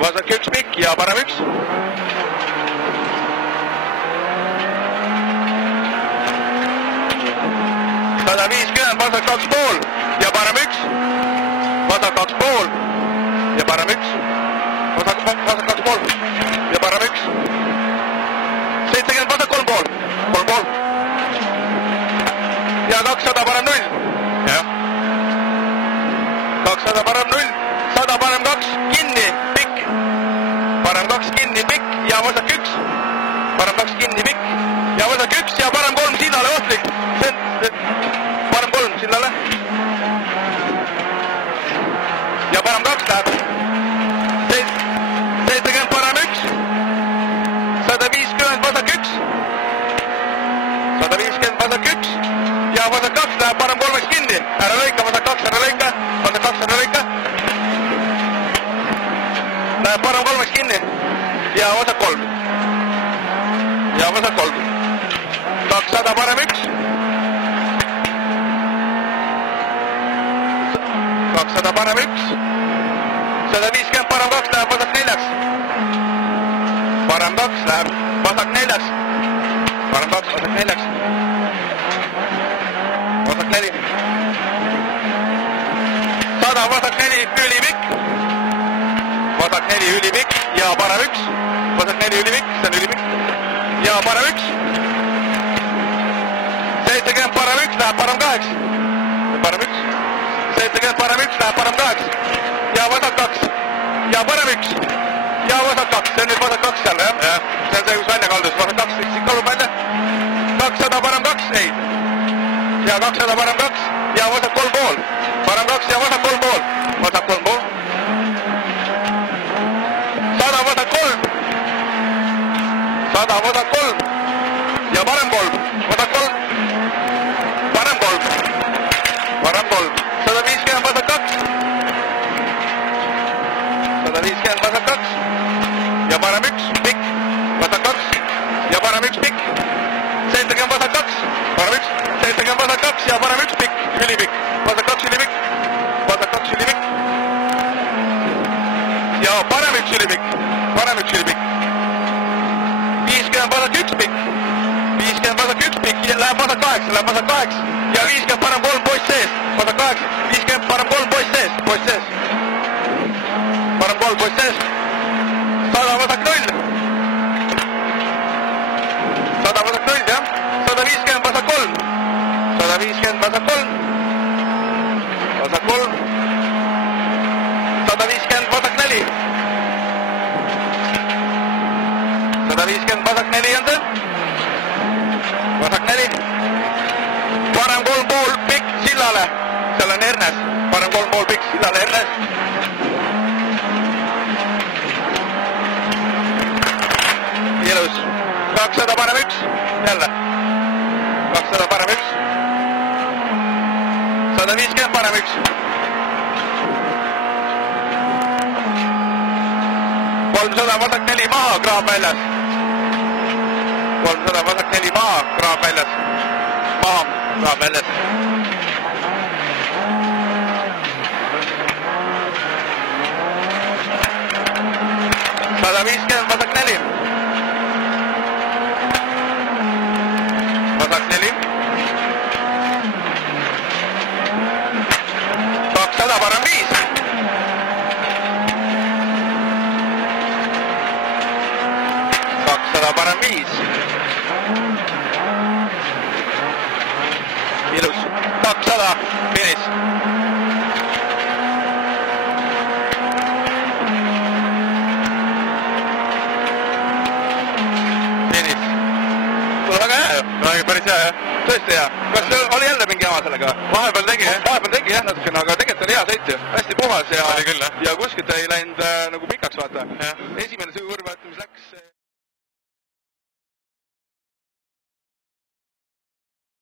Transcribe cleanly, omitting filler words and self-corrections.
vasak 1 pikk ja parem 1. Vasak 2,5 ja parem 1. Vasak 2,5 ja parem 1. Vasak 2,5 ja parem 1. 70 vasak 3,5. 3,5. Ja 200 parem 0. Jah. 200 parem 0. 100 parem 2 kinni, pikk. Parem 2 kinni, pikk ja vasak 1. Parem 2 kinni, pikk ja vasak 1 ja parem 3 sinnale ohtlik. Parem 3 sinnale. Ja parem 2 läheb. 70 parem 1. 150 vasak 1. 150 vasak 1. Ja vasak 2 läheb parem 3 kinni. Ära lõika, vasak 2, ära lõika. Vasak 2, ära lõika. Läheb parem 3 kinni. Ja vasak 3. Ja vasak 3. 200 parem 1. 200 parem 1. 150 parem 2 läheb vasak 4. Parem 2 läheb vasak 4. Parem 2 vasak 4. Vasak 4. 100 vasak 4 ülipikk. Vasak 4 ülipikk ja parem 1. Vasak 4 ülipikk, see on ülipikk. Ja parem 1. 70 parem 1 läheb parem 8. Parem 1. 70 parem 1 läheb parem 8. Ja vasak 2. Ja parem 1. Ja vasak 2. See on nüüd vasak 2 seal, jah? See on see, kus välja kaldus. Vasak 2, siin kallub välja. 200 parem 2, ei. Ja 200 parem 2. Ja vasak 3,5. Parem 2 ja vasak 3,5. Vasak 3,5. 100 vasak 3. 100 vasak 3. Ja parem 3. Vasak 3. Parem 3. Parem 3. 150 vasak 2. 150 vasak 2. Ja parem 1 pikk. Vasak 2. Ja parem 1 pikk. 70 vasak 2. Parem 1. 70 vasak 2 ja parem 1 pikk. Ülipikk. Vasak 2 ülipikk. Vasak 2 ülipikk. Ja parem 1 ülipikk. Parem 1 ülipikk. 50 vasak 1 pikk. 50 vasak 1 pikk. Läheb vasak 8. Läheb vasak 8. Ja 50 parem 3 poiss sees. Vasak 8. 50 parem 3 poiss sees. Poiss sees. Parem 3 poiss sees. 100 vasak 0. 100 vasak 0, jah. 150 vasak 3. 150 vasak 3. Vasak 3. 150 vasak 4. 150 vasak 4 on see. Vasak 4. Parem 3,5 pikk sillale. Seal on Ernes. Parem 3,5 pikk sillale Ernes. Ilus. 200 parem 1. Jälle. 200 parem 1. 150 parem 1. 300 vasak 4 maha, kraab väljas. 300 vasak 4 maha, kraab väljas. Maha, kraab väljas. 150 vasak 4. Vasak 4. 200 parem 5. 200 parem 5. Ilus. 200 finish. Päris hea, jah? Tõesti hea. Kas oli jälle mingi jama sellega? Vahepeal tegi, jah, natukene, aga tegelikult oli hea sõit ju. Hästi puhas ja, ja kuskilt ei läinud nagu pikaks, vaata.